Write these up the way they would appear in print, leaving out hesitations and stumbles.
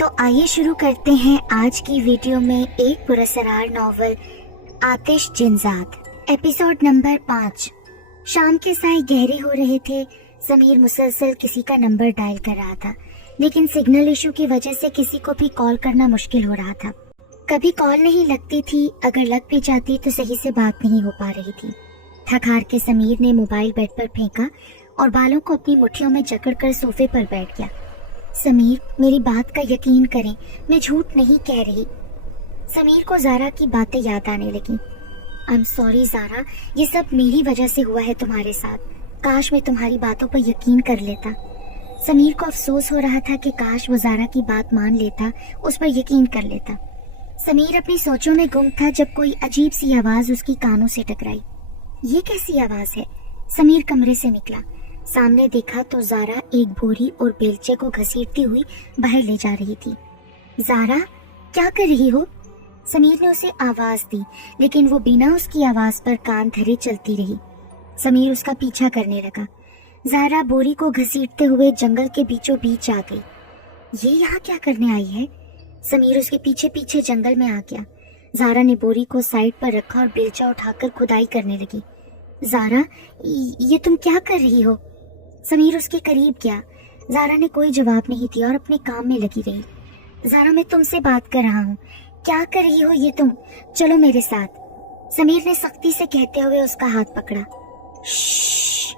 तो आइए शुरू करते हैं आज की वीडियो में एक पुरस्कार नॉवल आतिश जिनजात। Episode number 5। शाम के साए गहरे हो रहे थे। समीर मुसलसल किसी का नंबर डायल कर रहा था, लेकिन सिग्नल इशू की वजह से किसी को भी कॉल करना मुश्किल हो रहा था। कभी कॉल नहीं लगती थी, अगर लग भी जाती तो सही से बात नहीं हो पा रही थी। थक हार के समीर ने मोबाइल बेड पर फेंका और बालों को अपनी मुट्ठियों में जकड़कर सोफे पर बैठ गया। समीर, मेरी बात का यकीन करें, मैं झूठ नहीं कह रही। समीर को ज़ारा की बातें याद आने लगी। आई एम सॉरी ज़ारा, ये सब मेरी वजह से हुआ है तुम्हारे साथ। काश मैं तुम्हारी बातों पर यकीन कर लेता। समीर को अफसोस हो रहा था कि काश वो ज़ारा की बात मान लेता, उस पर यकीन कर लेता। समीर अपनी सोचों में गुम था जब कोई अजीब सी आवाज़ उसकी कानों से टकराई। ये कैसी आवाज़ है? समीर कमरे से निकला। सामने देखा तो ज़ारा एक बोरी और बेलचे को घसीटती हुई बाहर ले जा रही थी। ज़ारा, क्या कर रही हो? समीर ने उसे आवाज़ दी, लेकिन वो बिना उसकी आवाज़ पर कान धरे चलती रही। समीर उसका पीछा करने लगा। ज़ारा बोरी को घसीटते हुए जंगल के बीचों बीच आ गई। ये यहाँ क्या करने आई है? समीर उसके पीछे पीछे जंगल में आ गया। ज़ारा ने बोरी को साइड पर रखा और बेलचा उठाकर खुदाई करने लगी। ज़ारा, ये तुम क्या कर रही हो? समीर उसके करीब गया। ज़ारा ने कोई जवाब नहीं दिया और अपने काम में लगी रही। ज़ारा, मैं तुमसे बात कर रहा हूँ, क्या कर रही हो ये तुम? चलो मेरे साथ। समीर ने सख्ती से कहते हुए उसका हाथ पकड़ा। श्श्श।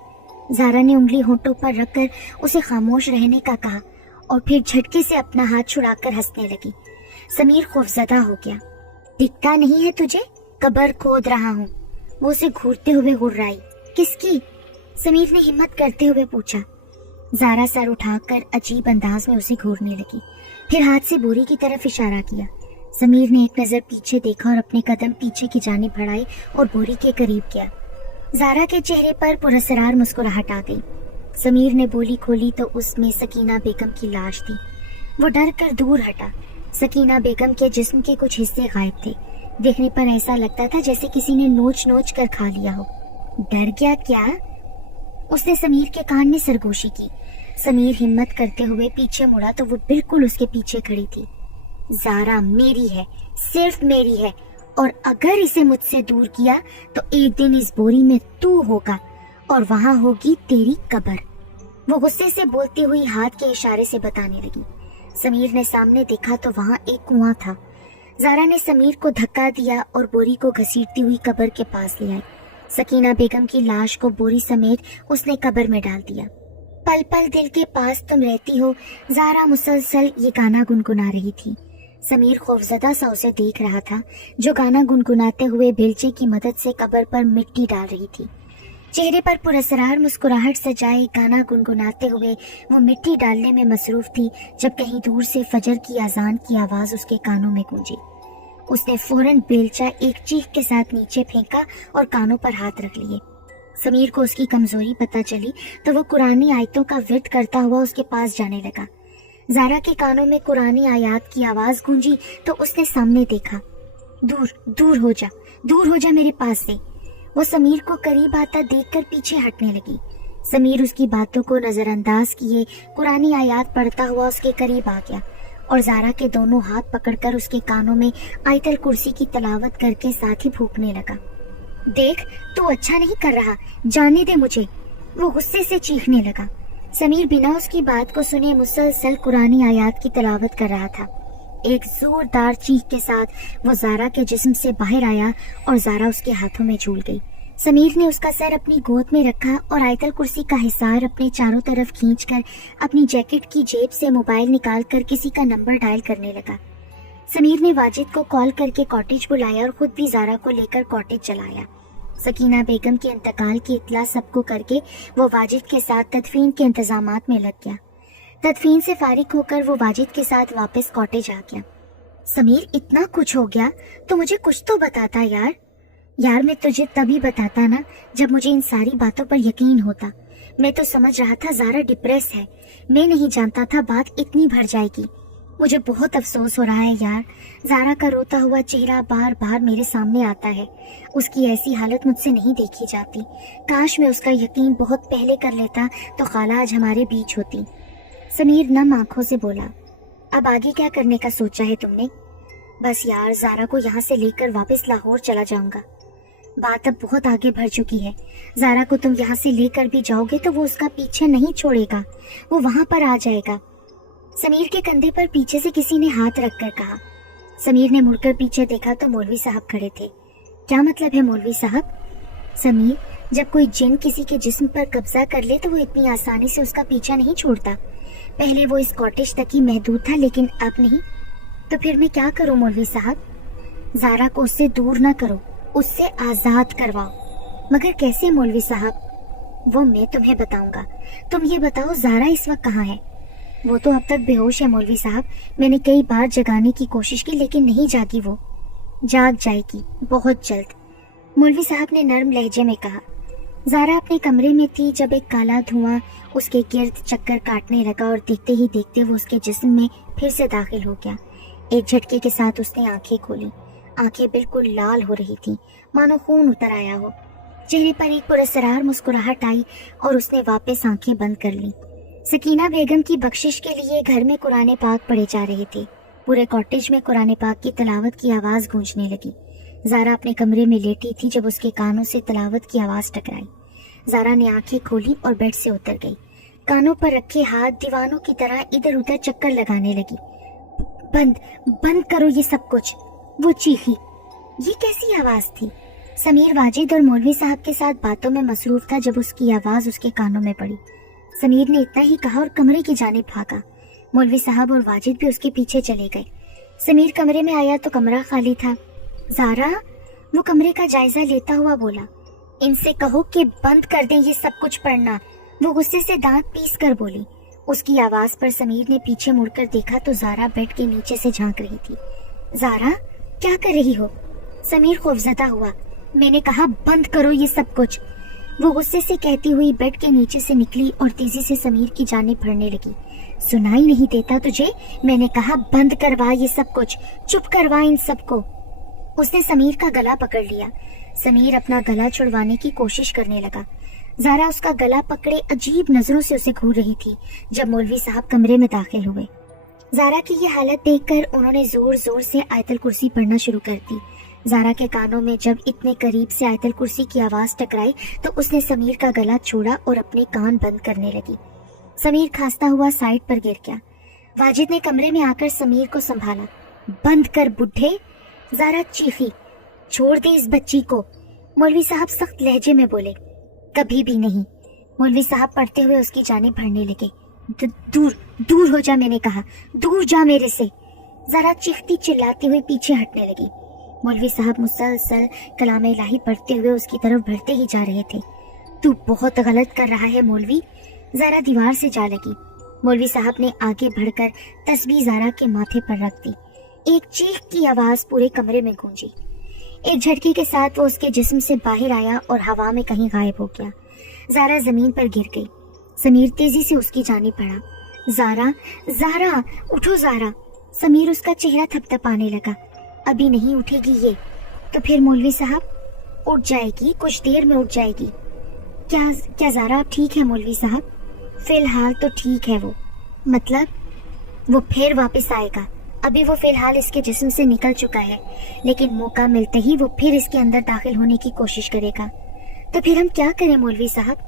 ज़ारा ने उंगली होंठों पर रखकर उसे खामोश रहने का कहा और फिर झटके से अपना हाथ छुड़ाकर हंसने लगी। समीर खौफजदा हो गया। दिखता नहीं है तुझे? कब्र खोद रहा हूँ। वो उसे घूरते हुए हुर्राई। किसकी? समीर ने हिम्मत करते हुए पूछा। ज़ारा सर उठाकर अजीब अंदाज में उसे घूरने लगी, फिर हाथ से बोरी की तरफ इशारा किया। समीर ने एक नज़र पीछे देखा और अपने कदम पीछे की जानिब बढ़ाए और बोरी के करीब गया। ज़ारा के चेहरे पर पुरस्कार मुस्कुराहट आ गई। समीर ने बोली खोली तो उसमें सकीना बेगम की लाश थी। वो डर कर दूर हटा। सकीना बेगम के जिस्म के कुछ हिस्से गायब थे। देखने पर ऐसा लगता था जैसे किसी ने नोच नोच कर खा लिया हो। डर गया क्या? उसने समीर के कान में सरगोशी की। समीर हिम्मत करते हुए पीछे मुड़ा तो वो बिल्कुल उसके पीछे खड़ी थी। ज़ारा मेरी है, सिर्फ मेरी है, और अगर इसे मुझसे दूर किया तो एक दिन इस बोरी में तू होगा और वहां होगी तेरी कब्र। वो गुस्से से बोलती हुई हाथ के इशारे से बताने लगी। समीर ने सामने देखा तो वहां एक कुआं था। ज़ारा ने समीर को धक्का दिया और बोरी को घसीटती हुई कब्र के पास ले आई। सकीना बेगम की लाश को बोरी समेत उसने कब्र में डाल दिया। पल पल दिल के पास तुम रहती हो, ज़ारा मुसलसल ये गाना गुनगुना रही थी। समीर खौफजदा सा उसे देख रहा था, जो गाना गुनगुनाते हुए बेलचे की मदद से कब्र पर मिट्टी डाल रही थी। चेहरे पर पुरस्कार मुस्कुराहट सजाए गाना गुनगुनाते हुए वो मिट्टी डालने में मसरूफ थी, जब कहीं दूर से फजर की अजान की आवाज़ उसके कानों में गूंजी। उसने फौरन बेलचा एक चीख के साथ नीचे फेंका और कानों पर हाथ रख लिए। समीर को उसकी कमजोरी पता चली तो वो कुरानी आयतों का विर्द करता हुआ उसके पास जाने लगा। ज़ारा के कानों में कुरानी आयत की आवाज़ गूंजी तो उसने सामने देखा। दूर दूर हो जा, दूर हो जा मेरे पास से। वो समीर को करीब आता देखकर पीछे हटने लगी। समीर उसकी बातों को नज़रअंदाज किए कुरानी आयत पढ़ता हुआ उसके करीब आ गया और ज़ारा के दोनों हाथ पकड़कर उसके कानों में आयतल कुर्सी की तलावत करके साथ ही फूंकने लगा। देख, तू अच्छा नहीं कर रहा, जाने दे मुझे। वो गुस्से से चीखने लगा। समीर बिना उसकी बात को सुने मुसलसल कुरानी आयत की तलावत कर रहा था। एक जोरदार चीख के साथ वो ज़ारा के जिस्म से बाहर आया और ज़ारा उसके हाथों में झूल गई। समीर ने उसका सर अपनी गोद में रखा और आयतल कुर्सी का हिसार अपने चारों तरफ खींचकर अपनी जैकेट की जेब से मोबाइल निकालकर किसी का नंबर डायल करने लगा। समीर ने वाजिद को कॉल करके कॉटेज बुलाया और खुद भी ज़ारा को लेकर कॉटेज चलाया। सकीना बेगम के इंतकाल की इत्तला सबको करके वो वाजिद के साथ तदफीन के इंतजामात में लग गया। तदफीन से फारिग होकर वो वाजिद के साथ वापस कॉटेज आ गया। समीर, इतना कुछ हो गया तो मुझे कुछ तो बताता यार। यार, मैं तुझे तभी बताता ना जब मुझे इन सारी बातों पर यकीन होता। मैं तो समझ रहा था ज़ारा डिप्रेस है, मैं नहीं जानता था बात इतनी बढ़ जाएगी। मुझे बहुत अफसोस हो रहा है यार। ज़ारा का रोता हुआ चेहरा बार बार मेरे सामने आता है। उसकी ऐसी हालत मुझसे नहीं देखी जाती। काश मैं उसका यकीन बहुत पहले कर लेता तो खाला आज हमारे बीच होती। समीर नम आंखों से बोला। अब आगे क्या करने का सोचा है तुमने? बस यार, ज़ारा को यहाँ से लेकर वापस लाहौर चला जाऊंगा। बात अब बहुत आगे बढ़ चुकी है। ज़ारा को तुम यहाँ से लेकर भी जाओगे तो वो उसका पीछे नहीं छोड़ेगा, वो वहां पर आ जाएगा। समीर के कंधे पर पीछे से किसी ने हाथ रखकर कहा। समीर ने मुड़कर पीछे देखा तो मौलवी साहब खड़े थे। क्या मतलब है मौलवी साहब? समीर, जब कोई जिन किसी के जिस्म पर कब्जा कर ले तो वो इतनी आसानी से उसका पीछा नहीं छोड़ता। पहले वो इस कॉटेज तक ही महदूद था, लेकिन अब नहीं। तो फिर मैं क्या करूं मौलवी साहब? ज़ारा को उससे दूर ना करो, उससे आज़ाद करवाओ। मगर कैसे मौलवी साहब? वो मैं तुम्हें बताऊंगा। तुम ये बताओ, ज़ारा इस वक्त कहाँ है? वो तो अब तक बेहोश है मौलवी साहब। मैंने कई बार जगाने की कोशिश की लेकिन नहीं जागी। वो जाग जाएगी बहुत जल्द, मौलवी साहब ने नरम लहजे में कहा। ज़ारा अपने कमरे में थी जब एक काला धुआं उसके गिर्द चक्कर काटने लगा और देखते ही देखते वो उसके जिस्म में फिर से दाखिल हो गया। एक झटके के साथ उसने आंखें खोली। आंखें बिल्कुल लाल हो रही थीं, मानो खून उतर आया हो। चेहरे पर एक पुरस्कार मुस्कुराहट आई और उसने वापस आंखें बंद कर ली। सकीना बेगम की बख्शिश के लिए घर में कुरान पाक पढ़े जा रहे थे। पूरे कॉटेज में कुरान पाक की तिलावत की आवाज़ गूंजने लगी। ज़ारा अपने कमरे में लेटी थी जब उसके कानों से तिलावत की आवाज़ टकराई। ज़ारा ने आंखें खोली और बेड से उतर गई। कानों पर रखे हाथ दीवानों की तरह इधर उधर चक्कर लगाने लगी। बंद बंद करो ये सब कुछ, वो चीखी। ये कैसी आवाज़ थी? समीर वाजिद और मौलवी साहब के साथ बातों में मसरूफ था जब उसकी आवाज़ उसके कानों में पड़ी। समीर ने इतना ही कहा और कमरे की जानिब भागा। मौलवी साहब और वाजिद भी उसके पीछे चले गए। समीर कमरे में आया तो कमरा खाली था। ज़ारा, वो कमरे का जायजा लेता हुआ बोला, इनसे कहो कि बंद कर दें ये सब कुछ पढ़ना। वो गुस्से से दांत पीस कर बोली। उसकी आवाज़ पर समीर ने पीछे मुड़कर देखा तो ज़ारा बेड के नीचे से झांक रही थी। ज़ारा, क्या कर रही हो? समीर खौफजदा हुआ। मैंने कहा बंद करो ये सब कुछ। वो गुस्से से कहती हुई बेड के नीचे से निकली और तेजी से समीर की जानिब बढ़ने लगी। सुनाई नहीं देता तुझे? मैंने कहा बंद करवा ये सब कुछ, चुप करवा इन सबको। उसने समीर का गला पकड़ लिया। समीर अपना गला छुड़वाने की कोशिश करने लगा। ज़ारा उसका गला पकड़े अजीब नजरों से उसे घूर रही थी जब मौलवी साहब कमरे में दाखिल हुए। ज़ारा की ये हालत देखकर उन्होंने जोर जोर से आयतल कुर्सी पढ़ना शुरू कर दी। ज़ारा के कानों में जब इतने करीब से आयतल कुर्सी की आवाज़ टकराई तो उसने समीर का गला छोड़ा और अपने कान बंद करने लगी। समीर खांसता हुआ साइड पर गिर गया। वाजिद ने कमरे में आकर समीर को संभाला। बंद कर बुढ़े, ज़ारा चीखी। छोड़ दे इस बच्ची को, मौलवी साहब सख्त लहजे में बोले। कभी भी नहीं। मौलवी साहब पढ़ते हुए उसकी जानिब बढ़ने लगे। दूर दूर हो जा, मैंने कहा, दूर जा मेरे से। ज़ारा चीखती चिल्लाती हुई पीछे हटने लगी। मौलवी साहब मुसलसल कलाम इलाही पढ़ते हुए उसकी तरफ बढ़ते ही जा रहे थे। तू बहुत गलत कर रहा है मौलवी। ज़ारा दीवार से जा लगी। मौलवी साहब ने आगे बढ़कर तस्बीह ज़ारा के माथे पर रख दी। एक चीख की आवाज़ पूरे कमरे में गूंजी। एक झटके के साथ वो उसके जिस्म से बाहर आया और हवा में कहीं गायब हो गया। ज़ारा जमीन पर गिर गई। समीर तेजी से उसकी जानिब बढ़ा। ज़ारा, ज़ारा, उठो ज़ारा। समीर उसका चेहरा थपथपाने लगा। अभी नहीं उठेगी ये। तो फिर मौलवी साहब? उठ जाएगी, कुछ देर में उठ जाएगी। क्या ज़ारा ठीक है मौलवी साहब? फिलहाल तो ठीक है वो। मतलब? वो फिर वापस आएगा। अभी वो फिलहाल इसके जिस्म से निकल चुका है, लेकिन मौका मिलते ही वो फिर इसके अंदर दाखिल होने की कोशिश करेगा। तो फिर हम क्या करें मौलवी साहब?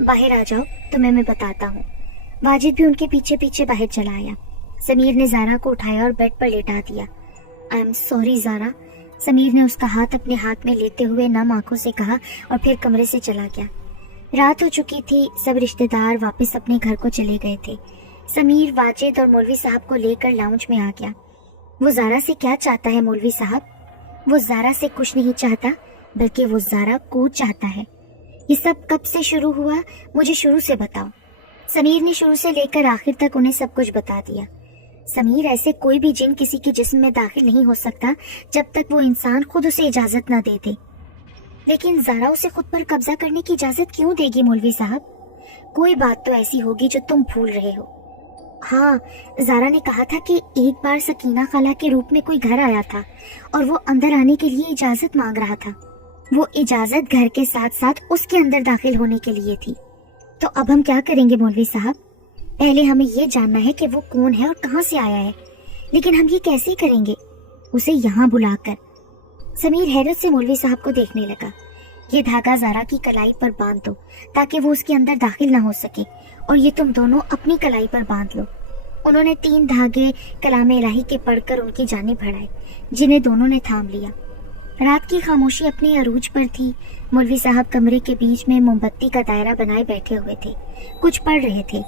बाहर आ जाओ, तुम्हें मैं बताता हूँ। वाजिद भी उनके पीछे पीछे बाहर चला आया। समीर ने ज़ारा को उठाया और बेड पर लेटा दिया। I am sorry Zara, Sameer ने उसका हाथ अपने हाथ में लेते हुए नम आंखों से कहा और फिर कमरे से चला गया। रात हो चुकी थी। सब रिश्तेदार वापस अपने घर को चले गए थे। समीर वाजिद और मौलवी साहब को लेकर लाउंज में आ गया। वो ज़ारा से क्या चाहता है मौलवी साहब? वो ज़ारा से कुछ नहीं चाहता, बल्कि वो ज़ारा को चाहता है। ये सब कब से शुरू हुआ, मुझे शुरू से बताओ। समीर ने शुरू से लेकर आखिर तक उन्हें सब कुछ बता दिया। समीर, ऐसे कोई भी जिन किसी के जिस्म में दाखिल नहीं हो सकता जब तक वो इंसान खुद उसे इजाज़त ना दे दे। लेकिन ज़ारा उसे खुद पर कब्जा करने की इजाज़त क्यों देगी मौलवी साहब? कोई बात तो ऐसी होगी जो तुम भूल रहे हो। हाँ, ज़ारा ने कहा था कि एक बार सकीना खाला के रूप में कोई घर आया था और वो अंदर आने के लिए इजाज़त मांग रहा था। वो इजाज़त घर के साथ साथ उसके अंदर दाखिल होने के लिए थी। तो अब हम क्या करेंगे मौलवी साहब? पहले हमें ये जानना है कि वो कौन है और कहाँ से आया है। لیکن ہم یہ کیسے کریں گے؟ اسے یہاں بلا کر۔ سمیر حیرت سے مولوی صاحب کو دیکھنے لگا۔ یہ دھاگا زارا کی کلائی پر باندھ دو تاکہ وہ اس کے اندر داخل نہ ہو سکے، اور یہ تم دونوں اپنی کلائی پر باندھ لو۔ انہوں نے 3 دھاگے کلام الہی کے پڑھ کر ان کی جانب بڑھائے، جنہیں دونوں نے تھام لیا۔ رات کی خاموشی اپنے عروج پر تھی۔ مولوی صاحب کمرے کے بیچ میں موم بتی کا دائرہ بنائے بیٹھے ہوئے تھے، کچھ پڑھ رہے تھے۔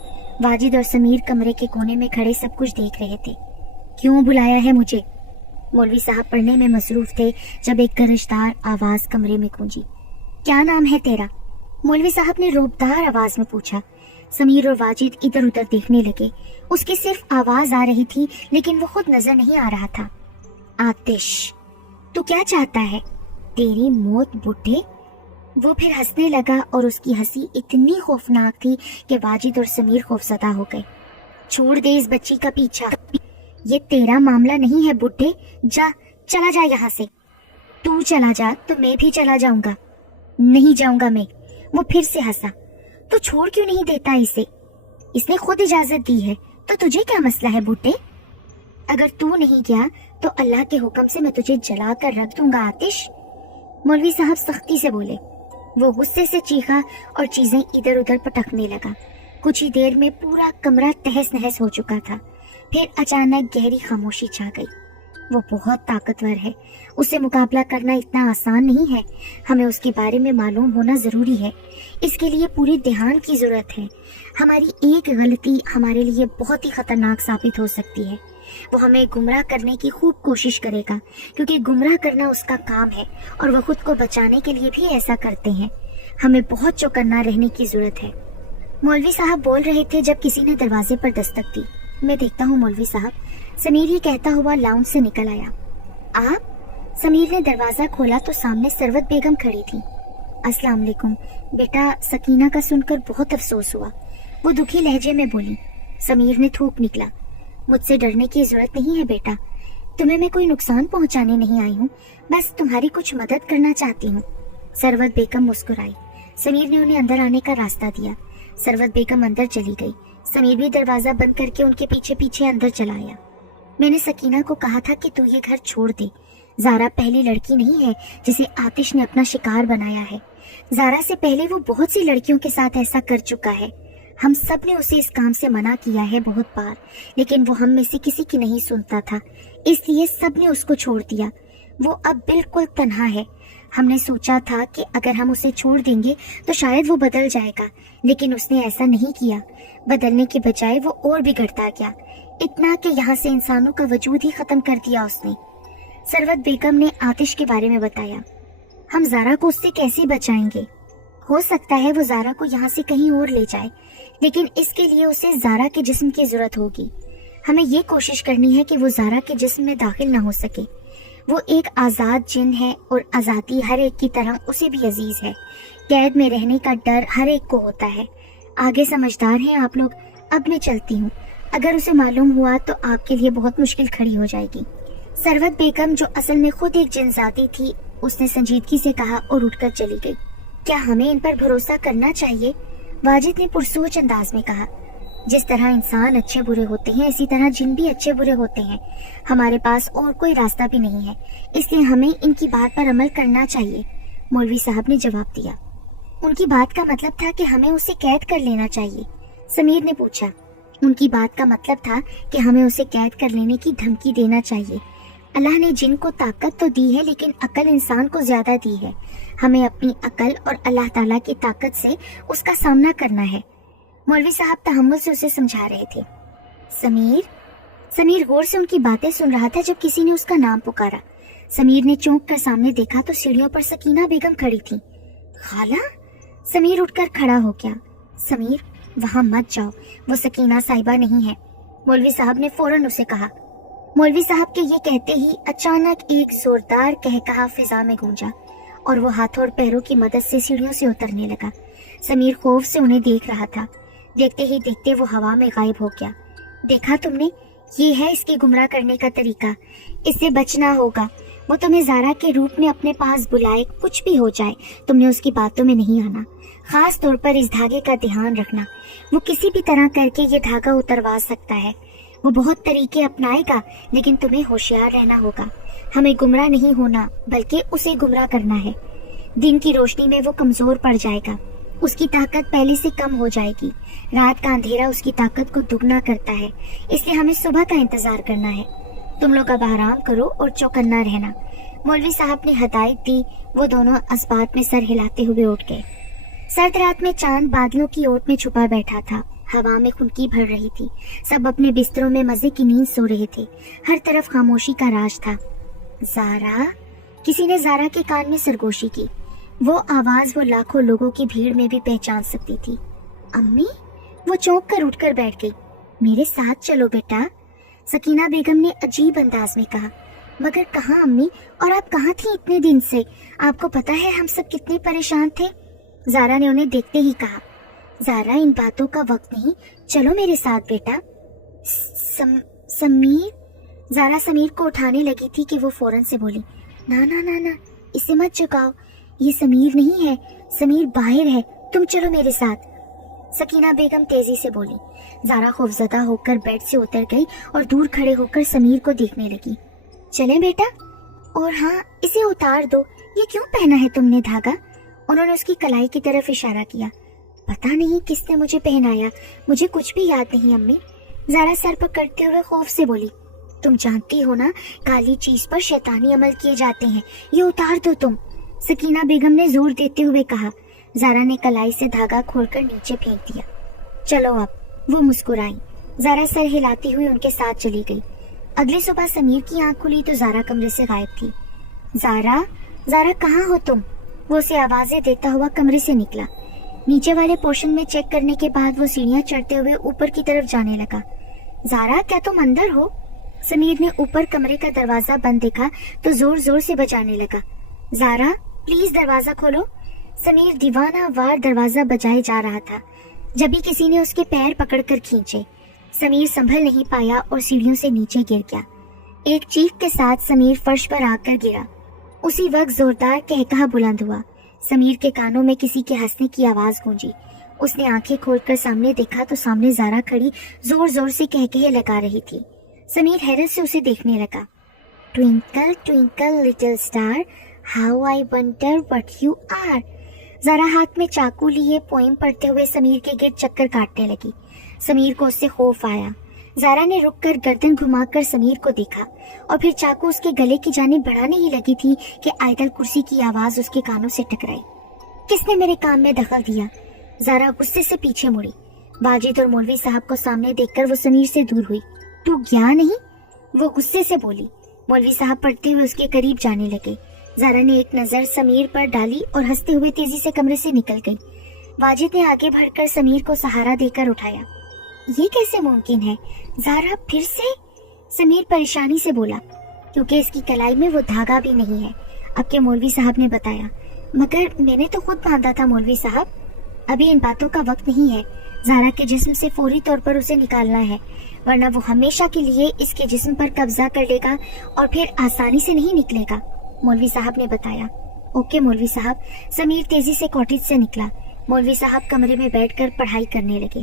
واجد اور سمیر کمرے کے کونے میں کھڑے سب کچھ دیکھ رہے تھے۔ کیوں بلایا ہے مجھے؟ مولوی صاحب پڑھنے میں مصروف تھے جب ایک گرجدار آواز کمرے میں گونجی۔ کیا نام ہے تیرا؟ مولوی صاحب نے روبدار آواز میں پوچھا۔ سمیر اور واجد ادھر ادھر دیکھنے لگے۔ اس کی صرف آواز آ رہی تھی لیکن وہ خود نظر نہیں آ رہا تھا۔ آتش۔ تو کیا چاہتا ہے؟ تیری موت بڈھے۔ وہ پھر ہنسنے لگا اور اس کی ہنسی اتنی خوفناک تھی کہ واجد اور سمیر خوفزدہ ہو گئے۔ چھوڑ دے اس بچی کا پیچھا، یہ تیرا معاملہ نہیں ہے بڈھے، جا چلا جا یہاں سے۔ تو چلا جا تو میں بھی چلا جاؤں گا۔ نہیں جاؤں گا میں۔ وہ پھر سے ہنسا۔ تو چھوڑ کیوں نہیں دیتا اسے؟ اس نے خود اجازت دی ہے، تو تجھے کیا مسئلہ ہے بڈھے؟ اگر تو نہیں گیا تو اللہ کے حکم سے میں تجھے جلا کر رکھ دوں گا آتش۔ مولوی صاحب سختی سے بولے۔ وہ غصے سے چیخا اور چیزیں ادھر ادھر پٹکنے لگا۔ کچھ ہی دیر میں پورا کمرہ تہس نہس ہو چکا تھا۔ پھر اچانک گہری خاموشی چھا گئی۔ وہ بہت طاقتور ہے، اسے مقابلہ کرنا اتنا آسان نہیں ہے۔ ہمیں اس کے بارے میں معلوم ہونا ضروری ہے۔ اس کے لیے پورے دھیان کی ضرورت ہے۔ ہماری ایک غلطی ہمارے لیے بہت ہی خطرناک ثابت ہو سکتی ہے۔ وہ ہمیں گمراہ کرنے کی خوب کوشش کرے گا، کیونکہ گمراہ کرنا اس کا کام ہے، اور وہ خود کو بچانے کے لیے بھی ایسا کرتے ہیں۔ ہمیں بہت چوکنا رہنے کی ضرورت ہے۔ مولوی صاحب بول رہے تھے جب کسی نے دروازے پر دستک دی۔ میں دیکھتا ہوں مولوی صاحب، سمیر یہ کہتا ہوا لاؤنج سے نکل آیا۔ آپ؟ سمیر نے دروازہ کھولا تو سامنے سروت بیگم کھڑی تھی۔ السلام علیکم بیٹا، سکینہ کا سن کر بہت افسوس ہوا، وہ دکھی لہجے میں بولی۔ سمیر نے تھوک نکلا۔ مجھ سے ڈرنے کی ضرورت نہیں ہے بیٹا، تمہیں میں کوئی نقصان پہنچانے نہیں آئی ہوں، بس تمہاری کچھ مدد کرنا چاہتی ہوں۔ سروت بیگم مسکرائی۔ سمیر نے انہیں اندر آنے کا راستہ دیا۔ سروت بیگم اندر چلی گئی۔ سمیر بھی دروازہ بند کر کے ان کے پیچھے پیچھے اندر چلا آیا۔ میں نے سکینہ کو کہا تھا کہ تو یہ گھر چھوڑ دے۔ زارا پہلی لڑکی نہیں ہے جسے آتش نے اپنا شکار بنایا ہے۔ زارا سے پہلے وہ بہت سی لڑکیوں کے ساتھ ایسا کر چکا ہے۔ ہم سب نے اسے اس کام سے منع کیا ہے بہت بار، لیکن وہ ہم میں سے کسی کی نہیں سنتا تھا، اس لیے سب نے اس کو چھوڑ دیا۔ وہ اب بالکل تنہا ہے۔ ہم نے سوچا تھا کہ اگر ہم اسے چھوڑ دیں گے تو شاید وہ بدل جائے گا، لیکن اس نے ایسا نہیں کیا۔ بدلنے کے بجائے وہ اور بگڑتا گیا، اتنا کہ یہاں سے انسانوں کا وجود ہی ختم کر دیا اس نے۔ سروت بیگم نے آتش کے بارے میں بتایا۔ ہم زارا کو اس سے کیسے بچائیں گے؟ ہو سکتا ہے وہ زارا کو یہاں سے کہیں اور لے جائے، لیکن اس کے لیے اسے زارا کے جسم کی ضرورت ہوگی۔ ہمیں یہ کوشش کرنی ہے کہ وہ زارا کے جسم میں داخل نہ ہو سکے۔ وہ ایک آزاد جن ہے اور آزادی ہر ایک کی طرح اسے بھی عزیز ہے۔ قید میں رہنے کا ڈر ہر ایک کو ہوتا ہے۔ آگے سمجھدار ہیں آپ لوگ، اب میں چلتی ہوں۔ اگر اسے معلوم ہوا تو آپ کے لیے بہت مشکل کھڑی ہو جائے گی۔ سروت بیگم جو اصل میں خود ایک جن ذاتی تھی، اس نے سنجیدگی سے کہا اور اٹھ کر چلی گئی۔ کیا ہمیں ان پر بھروسہ کرنا چاہیے؟ واجد نے پرسوچ انداز میں کہا۔ جس طرح انسان اچھے برے ہوتے ہیں، اسی طرح جن بھی اچھے برے ہوتے ہیں۔ ہمارے پاس اور کوئی راستہ بھی نہیں ہے، اس لیے ہمیں ان کی بات پر عمل کرنا چاہیے، مولوی صاحب نے جواب دیا۔ ان کی بات کا مطلب تھا کہ ہمیں اسے قید کر لینا چاہیے، سمیر نے پوچھا۔ ان کی بات کا مطلب تھا کہ ہمیں اسے قید کر لینے کی دھمکی دینا چاہیے۔ اللہ نے جن کو طاقت تو دی ہے، لیکن عقل انسان کو زیادہ دی ہے۔ ہمیں اپنی عقل اور اللہ تعالیٰ کی طاقت سے اس کا سامنا کرنا ہے۔ مولوی صاحب تحمل سے اسے سمجھا رہے تھے۔ سمیر غور سے ان کی باتیں سن رہا تھا جب کسی نے اس کا نام پکارا۔ سمیر نے چونک کر سامنے دیکھا تو سیڑھیوں پر سکینہ بیگم کھڑی تھی۔ خالہ؟ سمیر اٹھ کر کھڑا ہو گیا۔ سمیر، وہاں مت جاؤ، وہ سکینہ صاحبہ نہیں ہے، مولوی صاحب نے فوراً اسے کہا۔ مولوی صاحب کے یہ کہتے ہی اچانک ایک زوردار قہقہا فضا میں گونجا اور وہ ہاتھوں اور پیروں کی مدد سے سیڑھیوں سے اترنے لگا۔ سمیر خوف سے انہیں دیکھ رہا تھا۔ دیکھتے ہی دیکھتے وہ ہوا میں غائب ہو گیا۔ دیکھا تم نے؟ یہ ہے اس کی گمراہ کرنے کا طریقہ، اس سے بچنا ہوگا۔ وہ تمہیں زارا کے روپ میں اپنے پاس بلائے، کچھ بھی ہو جائے تم نے اس کی باتوں میں نہیں آنا۔ خاص طور پر اس دھاگے کا دھیان رکھنا، وہ کسی بھی طرح کر کے یہ دھاگا اتروا سکتا ہے۔ وہ بہت طریقے اپنائے گا لیکن تمہیں ہوشیار رہنا ہوگا. ہمیں گمراہ نہیں ہونا بلکہ اسے گمراہ کرنا ہے. دن کی روشنی میں وہ کمزور پڑ جائے گا, اس کی طاقت پہلے سے کم ہو جائے گی. رات کا اندھیرا اس کی طاقت کو دگنا کرتا ہے, اس لیے ہمیں صبح کا انتظار کرنا ہے. تم لوگ اب آرام کرو اور چوکنا رہنا. مولوی صاحب نے ہدایت دی. وہ دونوں اسبات میں سر ہلاتے ہوئے اٹھ گئے. سرد رات میں چاند بادلوں کی اوٹ میں چھپا بیٹھا تھا. ہوا میں خنکی بھر رہی تھی. سب اپنے بستروں میں مزے کی نیند سو رہے تھے. ہر طرف خاموشی کا راج تھا. زارا, کسی نے زارا کے کان میں سرگوشی کی. وہ آواز وہ لاکھوں لوگوں کی بھیڑ میں بھی پہچان سکتی تھی. امی, وہ چونک کر اٹھ کر بیٹھ گئی. میرے ساتھ چلو بیٹا, سکینہ بیگم نے عجیب انداز میں کہا. مگر کہاں امی, اور آپ کہاں تھیں اتنے دن سے؟ آپ کو پتا ہے ہم سب کتنے پریشان تھے. زارا نے انہیں دیکھتے ہی کہا. زارا, ان باتوں کا وقت نہیں, چلو میرے ساتھ بیٹا. سمیر. زارا سمیر کو اٹھانے لگی تھی کہ وہ فوراً سے بولی, نا نا نا نا, اسے مت جگاؤ, یہ سمیر نہیں ہے, سمیر باہر ہے, تم چلو میرے ساتھ. سکینہ بیگم تیزی سے بولی. زارا خوفزدہ ہو کر بیڈ سے اتر گئی اور دور کھڑے ہو کر سمیر کو دیکھنے لگی. چلیں بیٹا, اور ہاں اسے اتار دو. یہ کیوں پہنا ہے تم نے دھاگا؟ انہوں نے اس کی کلائی کی طرف اشارہ کیا. پتا نہیں کس نے مجھے پہنایا, مجھے کچھ بھی یاد نہیں امی. زارا سر پکڑتے ہوئے خوف سے بولی. تم جانتی ہو نا, کالی چیز پر شیطانی عمل کیے جاتے ہیں, یہ اتار دو تم. سکینہ بیگم نے زور دیتے ہوئے کہا. زارا نے کلائی سے دھاگا کھول کر نیچے پھینک دیا. چلو اب. وہ مسکرائیں. زارا سر ہلاتی ہوئی ان کے ساتھ چلی گئی. اگلی صبح سمیر کی آنکھ کھلی تو زارا کمرے سے غائب تھی. زارا, زارا کہاں ہو تم؟ وہ اسے آوازیں دیتا ہوا کمرے سے نکلا. نیچے والے پورشن میں چیک کرنے کے بعد وہ سیڑھیاں چڑھتے ہوئے اوپر کی طرف جانے لگا. زارا, کیا تم اندر ہو؟ سمیر نے اوپر کمرے کا دروازہ بند دیکھا تو زور زور سے بجانے لگا. زارا, پلیز دروازہ کھولو. سمیر دیوانہ وار دروازہ بجائے جا رہا تھا جبھی کسی نے اس کے پیر پکڑ کر کھینچے. سمیر سنبھل نہیں پایا اور سیڑھیوں سے نیچے گر گیا. ایک چیخ کے ساتھ سمیر فرش پر آ کر گرا. اسی وقت زوردار کہکہا بلند ہوا. سمیر کے کانوں میں کسی کے ہنسنے کی آواز گونجی. اس نے آنکھیں کھول کر سامنے دیکھا تو سامنے زارا کھڑی زور زور سے کہکہے لگا رہی تھی. سمیر حیرت سے اسے دیکھنے لگا. Twinkle twinkle little star, how I wonder what you are. Zara ہاتھ میں چاقو لیے پوئم پڑھتے ہوئے سمیر کے گرد چکر کاٹنے لگی. سمیر کو اس سے خوف آیا. زارا نے رک کر گردن گھما کر سمیر کو دیکھا اور پھر چاقو اس کے گلے کی جانب بڑھانے ہی لگی تھی کہ آیتل کرسی کی آواز اس کے کانوں سے ٹکرائی. کس نے میرے کام میں دخل دیا؟ زارا غصے سے پیچھے مڑی. واجد اور مولوی صاحب کو سامنے دیکھ کر وہ سمیر سے دور ہوئی. تو گیا نہیں؟ وہ غصے سے بولی. مولوی صاحب پڑھتے ہوئے اس کے قریب جانے لگے. زارا نے ایک نظر سمیر پر ڈالی اور ہنستے ہوئے تیزی سے کمرے سے نکل گئی. واجد نے آگے بڑھ کر سمیر کو سہارا دے کر اٹھایا. یہ کیسے ممکن ہے زارا, پھر سے؟ سمیر پریشانی سے بولا. کیونکہ اس کی کلائی میں وہ دھاگا بھی نہیں ہے, اب کے مولوی صاحب نے بتایا. مگر میں نے تو خود باندھا تھا مولوی صاحب. ابھی ان باتوں کا وقت نہیں ہے. زارا کے جسم سے فوری طور پر اسے نکالنا ہے, ورنہ وہ ہمیشہ کے لیے اس کے جسم پر قبضہ کر لے گا اور پھر آسانی سے نہیں نکلے گا, مولوی صاحب نے بتایا. اوکے مولوی صاحب. سمیر تیزی سے کاٹیج سے نکلا. مولوی صاحب کمرے میں بیٹھ کر پڑھائی کرنے لگے.